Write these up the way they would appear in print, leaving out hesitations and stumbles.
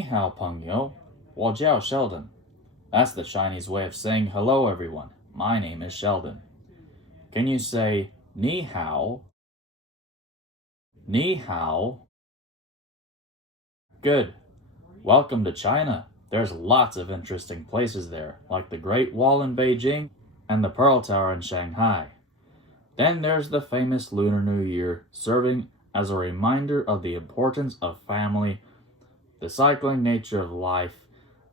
Ni hao, 朋友,我叫 Sheldon. That's the Chinese way of saying hello, everyone. My name is Sheldon. Can you say Ni hao? Ni hao? Good. Welcome to China. There's lots of interesting places there, like the Great Wall in Beijing and the Pearl Tower in Shanghai. Then there's the famous Lunar New Year, serving as a reminder of the importance of family, the cycling nature of life,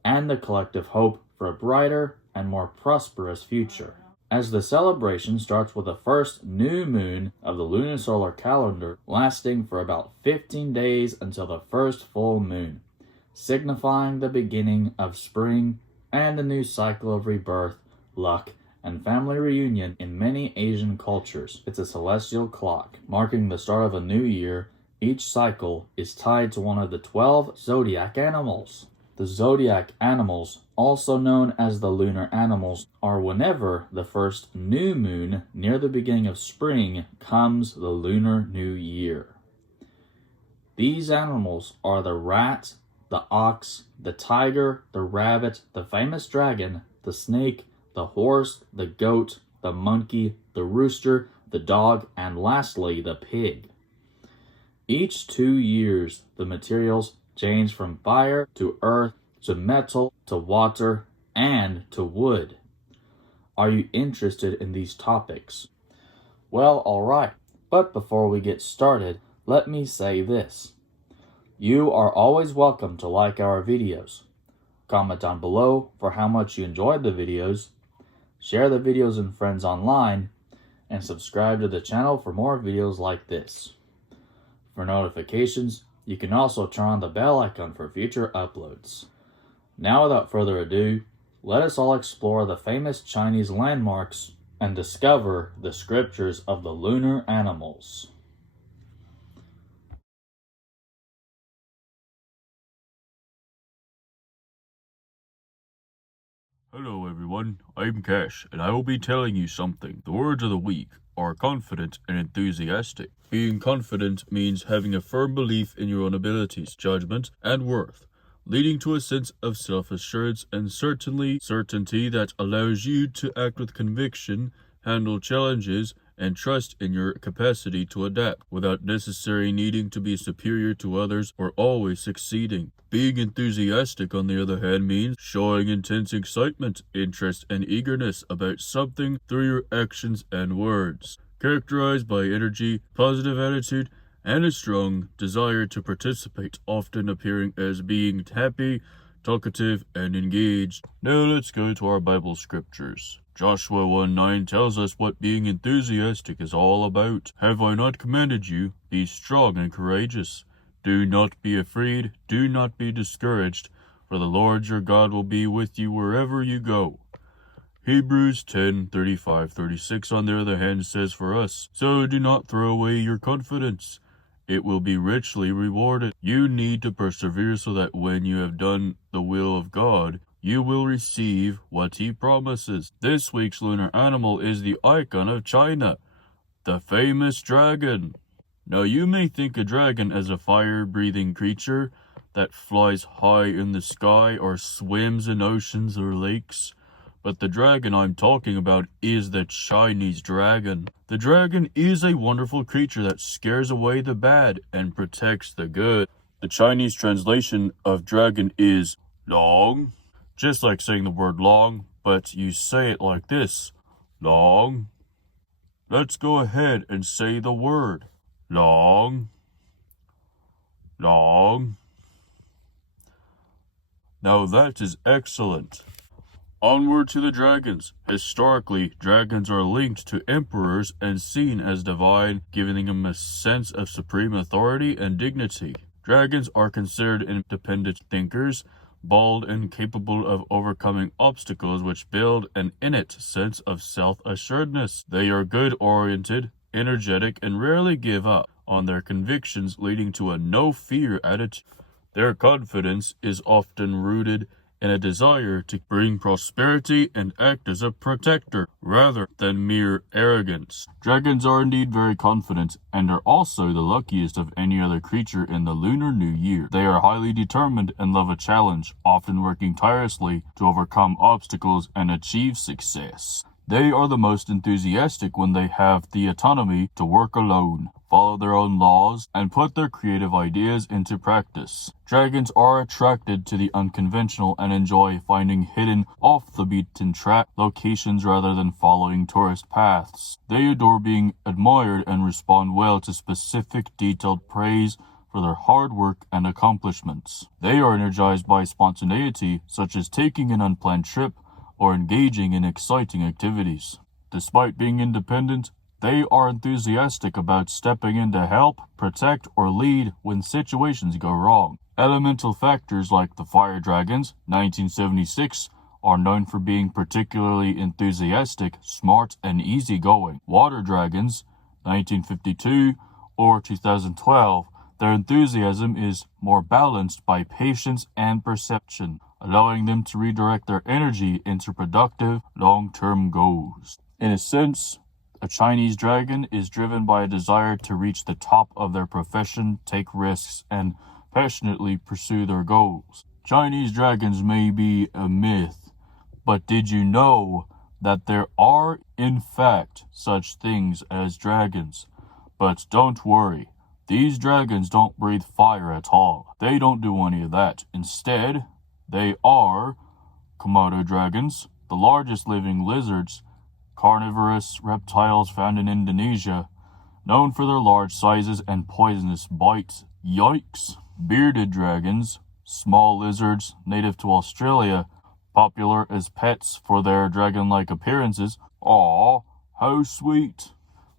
and the collective hope for a brighter and more prosperous future. As the celebration starts with the first new moon of the lunisolar calendar, lasting for about 15 days until the first full moon, signifying the beginning of spring and a new cycle of rebirth, luck, and family reunion in many Asian cultures. It's a celestial clock, marking the start of a new year. Each cycle is tied to one of the 12 zodiac animals. The zodiac animals, also known as the lunar animals, are whenever the first new moon near the beginning of spring comes the Lunar New Year. These animals are the rat, the ox, the tiger, the rabbit, the famous dragon, the snake, the horse, the goat, the monkey, the rooster, the dog, and lastly, the pig. Each 2 years, the materials change from fire to earth to metal to water and to wood. Are you interested in these topics? Well, alright, but before we get started, let me say this. You are always welcome to like our videos. Comment down below for how much you enjoyed the videos, share the videos with friends online, and subscribe to the channel for more videos like this. For notifications, you can also turn on the bell icon for future uploads. Now without further ado, let us all explore the famous Chinese landmarks and discover the scriptures of the lunar animals. Hello everyone, I'm Kash, and I will be telling you something. The words of the week are confident and enthusiastic. Being confident means having a firm belief in your own abilities, judgment, and worth, leading to a sense of self-assurance and certainty that allows you to act with conviction, handle challenges, and trust in your capacity to adapt without necessarily needing to be superior to others or always succeeding. Being enthusiastic, on the other hand, means showing intense excitement, interest, and eagerness about something through your actions and words, characterized by energy, positive attitude, and a strong desire to participate, often appearing as being happy, talkative, and engaged. Now let's go to our Bible scriptures. Joshua 1:9 tells us what being enthusiastic is all about. Have I not commanded you? Be strong and courageous. Do not be afraid, do not be discouraged, for the Lord your God will be with you wherever you go. Hebrews 10:35-36 on the other hand says for us, so do not throw away your confidence. It will be richly rewarded. You need to persevere so that when you have done the will of God, you will receive what he promises. This week's lunar animal is the icon of China, the famous dragon. Now you may think a dragon as a fire-breathing creature that flies high in the sky or swims in oceans or lakes. But the dragon I'm talking about is the Chinese dragon. The dragon is a wonderful creature that scares away the bad and protects the good. The Chinese translation of dragon is long, just like saying the word long, but you say it like this, long. Let's go ahead and say the word, long, long. Now that is excellent. Onward to the dragons. Historically, dragons are linked to emperors and seen as divine, giving them a sense of supreme authority and dignity. Dragons are considered independent thinkers, bold and capable of overcoming obstacles, which build an innate sense of self-assuredness. They are good-oriented, energetic, and rarely give up on their convictions, leading to a no-fear attitude. Their confidence is often rooted in a desire to bring prosperity and act as a protector, rather than mere arrogance. Dragons are indeed very confident, and are also the luckiest of any other creature in the Lunar New Year. They are highly determined and love a challenge, often working tirelessly to overcome obstacles and achieve success. They are the most enthusiastic when they have the autonomy to work alone, follow their own laws, and put their creative ideas into practice. Dragons are attracted to the unconventional and enjoy finding hidden, off-the-beaten-track locations rather than following tourist paths. They adore being admired and respond well to specific, detailed praise for their hard work and accomplishments. They are energized by spontaneity, such as taking an unplanned trip or engaging in exciting activities. Despite being independent, they are enthusiastic about stepping in to help, protect, or lead when situations go wrong. Elemental factors like the fire dragons, 1976, are known for being particularly enthusiastic, smart, and easygoing. Water dragons, 1952 or 2012, their enthusiasm is more balanced by patience and perception, allowing them to redirect their energy into productive, long-term goals. In a sense, a Chinese dragon is driven by a desire to reach the top of their profession, take risks, and passionately pursue their goals. Chinese dragons may be a myth, but did you know that there are, in fact, such things as dragons? But don't worry. These dragons don't breathe fire at all. They don't do any of that. Instead, they are Komodo dragons, the largest living lizards, carnivorous reptiles found in Indonesia, known for their large sizes and poisonous bites. Yikes! Bearded dragons, small lizards native to Australia, popular as pets for their dragon-like appearances. Aw, how sweet!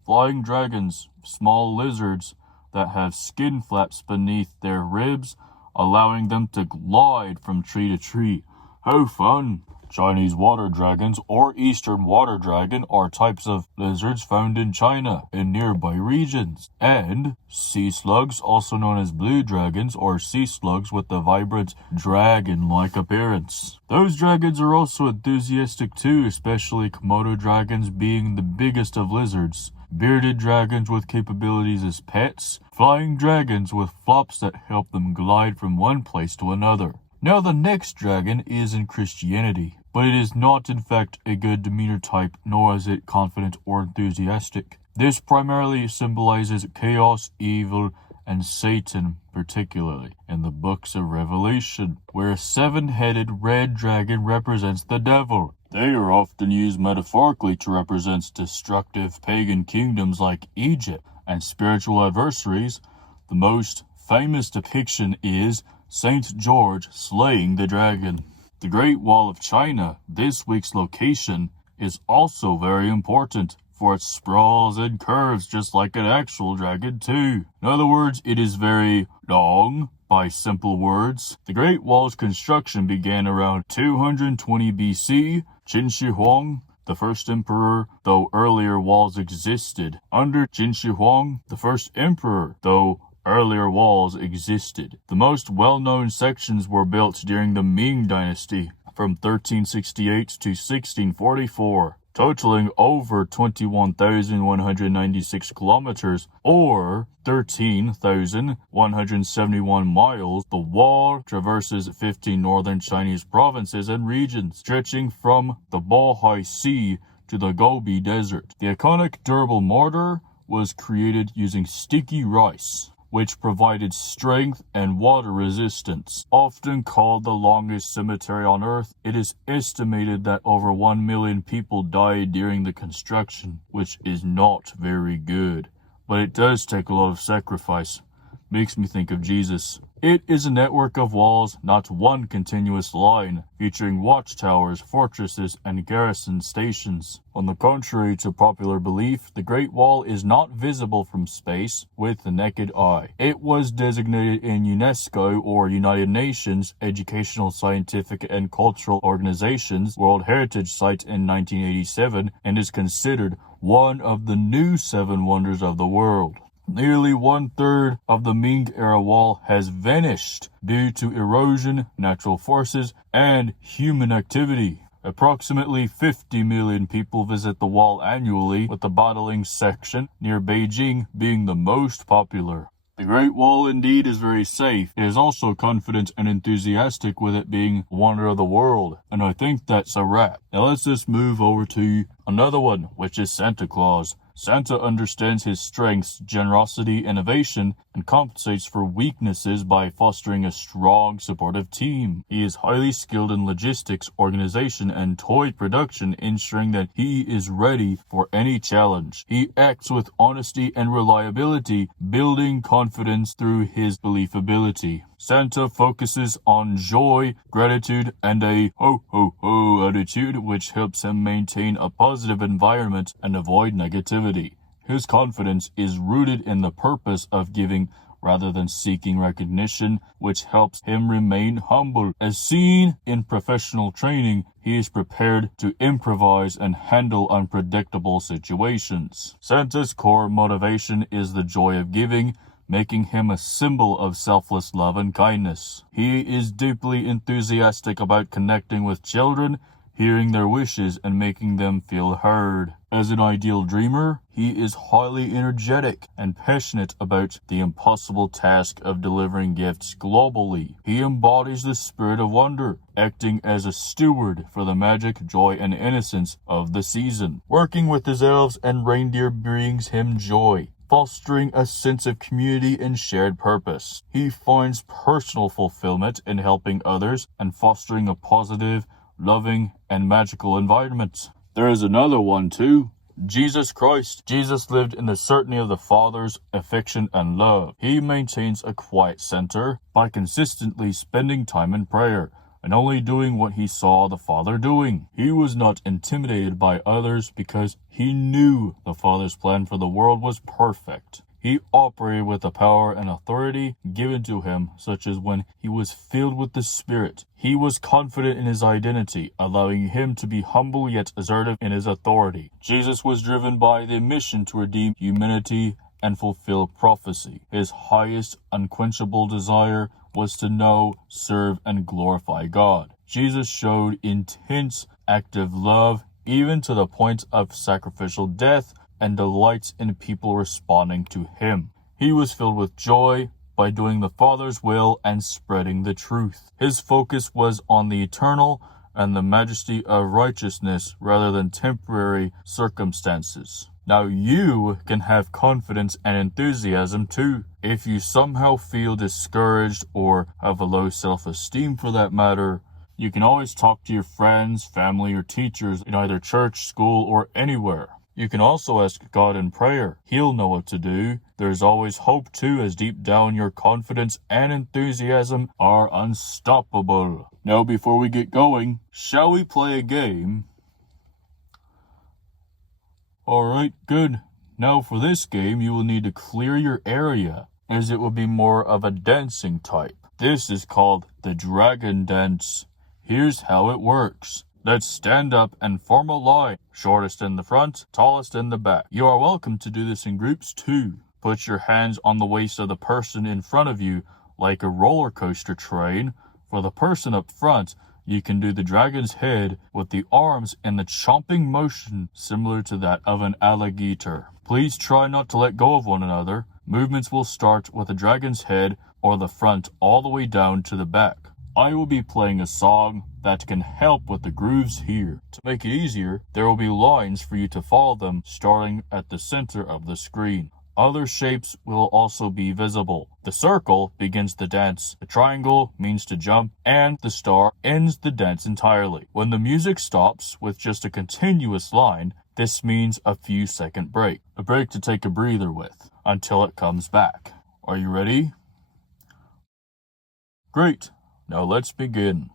Flying dragons, small lizards that have skin flaps beneath their ribs, allowing them to glide from tree to tree. How fun! Chinese water dragons or eastern water dragon are types of lizards found in China and nearby regions. And sea slugs, also known as blue dragons or sea slugs with a vibrant dragon-like appearance. Those dragons are also enthusiastic too, especially Komodo dragons being the biggest of lizards. Bearded dragons with capabilities as pets, flying dragons with flops that help them glide from one place to another. Now the next dragon is in Christianity, but it is not in fact a good demeanor type, nor is it confident or enthusiastic. This primarily symbolizes chaos, evil, and Satan, particularly in the books of Revelation, where a seven-headed red dragon represents the devil. They are often used metaphorically to represent destructive pagan kingdoms like Egypt and spiritual adversaries. The most famous depiction is Saint George slaying the dragon. The Great Wall of China, this week's location, is also very important, for it sprawls and curves just like an actual dragon too. In other words, it is very long, by simple words. The Great Wall's construction began around 220 BC. Qin Shi Huang, the first emperor, though earlier walls existed. Under Qin Shi Huang, the first emperor, though earlier walls existed. The most well-known sections were built during the Ming Dynasty from 1368 to 1644, totaling over 21,196 kilometers or 13,171 miles. The wall traverses 15 northern Chinese provinces and regions, stretching from the Bohai Sea to the Gobi Desert. The iconic durable mortar was created using sticky rice, which provided strength and water resistance. Often called the longest cemetery on Earth, it is estimated that over 1 million people died during the construction, which is not very good. But it does take a lot of sacrifice. Makes me think of Jesus. It is a network of walls, not one continuous line, featuring watchtowers, fortresses, and garrison stations. On the contrary to popular belief, the Great Wall is not visible from space with the naked eye. It was designated in UNESCO or United Nations Educational, Scientific, and Cultural Organization's World Heritage Site in 1987 and is considered one of the new 7 wonders of the world. Nearly 1/3 of the Ming era wall has vanished due to erosion, natural forces, and human activity. Approximately 50 million people visit the wall annually, with the bottling section near Beijing being the most popular. The Great Wall indeed is very safe. It is also confident and enthusiastic with it being a wonder of the world. And I think that's a wrap. Now let's just move over to another one, which is Santa Claus. Santa understands his strengths, generosity, innovation, and compensates for weaknesses by fostering a strong, supportive team. He is highly skilled in logistics, organization, and toy production, ensuring that he is ready for any challenge. He acts with honesty and reliability, building confidence through his believability. Santa focuses on joy, gratitude, and a ho-ho-ho attitude, which helps him maintain a positive environment and avoid negativity. His confidence is rooted in the purpose of giving rather than seeking recognition, which helps him remain humble. As seen in professional training, he is prepared to improvise and handle unpredictable situations. Santa's core motivation is the joy of giving, making him a symbol of selfless love and kindness. He is deeply enthusiastic about connecting with children, hearing their wishes, and making them feel heard. As an ideal dreamer, he is highly energetic and passionate about the impossible task of delivering gifts globally. He embodies the spirit of wonder, acting as a steward for the magic, joy, and innocence of the season. Working with his elves and reindeer brings him joy, fostering a sense of community and shared purpose. He finds personal fulfillment in helping others and fostering a positive, loving, and magical environment. There is another one too. Jesus Christ. Jesus lived in the certainty of the Father's affection and love. He maintains a quiet center by consistently spending time in prayer and only doing what he saw the Father doing. He was not intimidated by others because he knew the Father's plan for the world was perfect. He operated with the power and authority given to him, such as when he was filled with the Spirit. He was confident in his identity, allowing him to be humble yet assertive in his authority. Jesus was driven by the mission to redeem humanity and fulfill prophecy. His highest unquenchable desire was to know, serve, and glorify God. Jesus showed intense, active love, even to the point of sacrificial death, and delights in people responding to him. He was filled with joy by doing the Father's will and spreading the truth. His focus was on the eternal and the majesty of righteousness rather than temporary circumstances. Now you can have confidence and enthusiasm too. If you somehow feel discouraged or have a low self-esteem for that matter, you can always talk to your friends, family, or teachers in either church, school, or anywhere. You can also ask God in prayer. He'll know what to do. There's always hope too, as deep down your confidence and enthusiasm are unstoppable. Now before we get going, shall we play a game? Alright, good. Now for this game, you will need to clear your area, as it will be more of a dancing type. This is called the Dragon Dance. Here's how it works. Let's stand up and form a line. Shortest in the front, tallest in the back. You are welcome to do this in groups too. Put your hands on the waist of the person in front of you like a roller coaster train. For the person up front, you can do the dragon's head with the arms in the chomping motion similar to that of an alligator. Please try not to let go of one another. Movements will start with the dragon's head or the front all the way down to the back. I will be playing a song that can help with the grooves here. To make it easier, there will be lines for you to follow them starting at the center of the screen. Other shapes will also be visible. The circle begins the dance, the triangle means to jump, and the star ends the dance entirely. When the music stops with just a continuous line, this means a few second break. A break to take a breather with, until it comes back. Are you ready? Great. Now let's begin.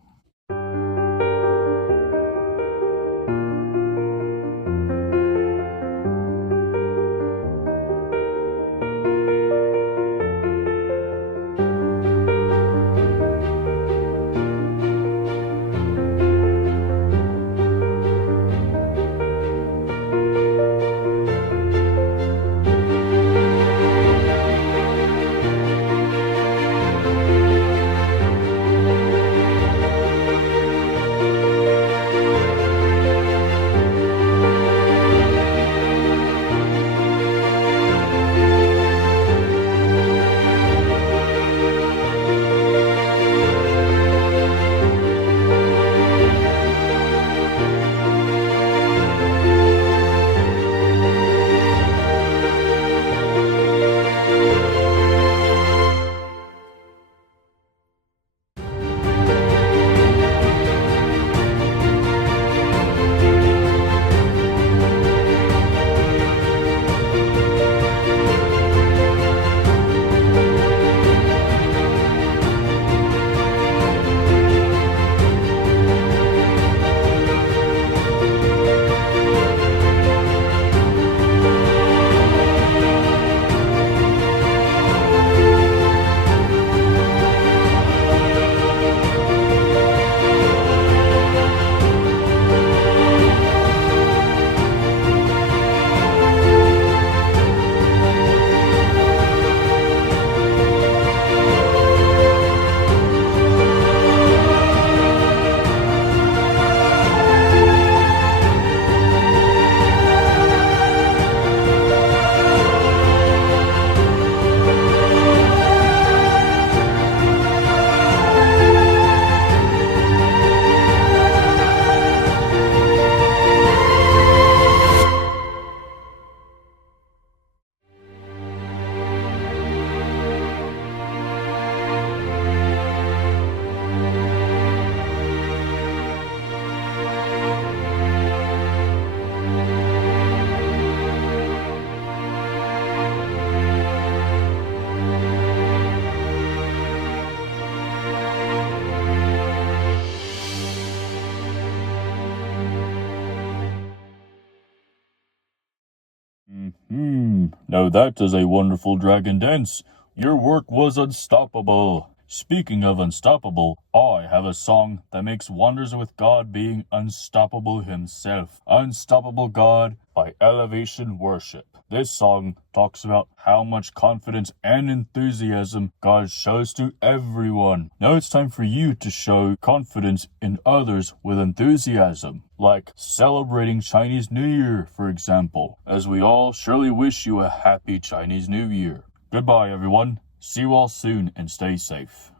Now that is a wonderful dragon dance. Your work was unstoppable. Speaking of unstoppable, I have a song that makes wonders with God being unstoppable himself. Unstoppable God by Elevation Worship. This song talks about how much confidence and enthusiasm God shows to everyone. Now it's time for you to show confidence in others with enthusiasm, like celebrating Chinese New Year, for example, as we all surely wish you a happy Chinese New Year. Goodbye, everyone. See you all soon and stay safe.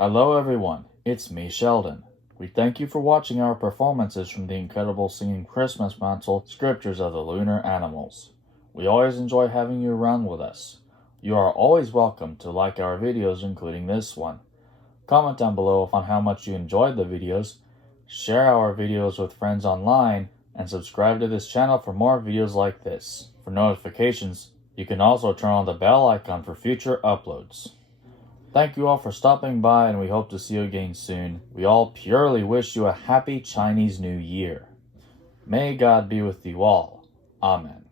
Hello everyone, it's me Sheldon. We thank you for watching our performances from the Incredible Singing Christmas Mantel scriptures of the Lunar Animals. We always enjoy having you around with us. You are always welcome to like our videos, including this one. Comment down below on how much you enjoyed the videos, share our videos with friends online, and subscribe to this channel for more videos like this. For notifications, you can also turn on the bell icon for future uploads. Thank you all for stopping by, and we hope to see you again soon. We all purely wish you a happy Chinese New Year. May God be with you all. Amen.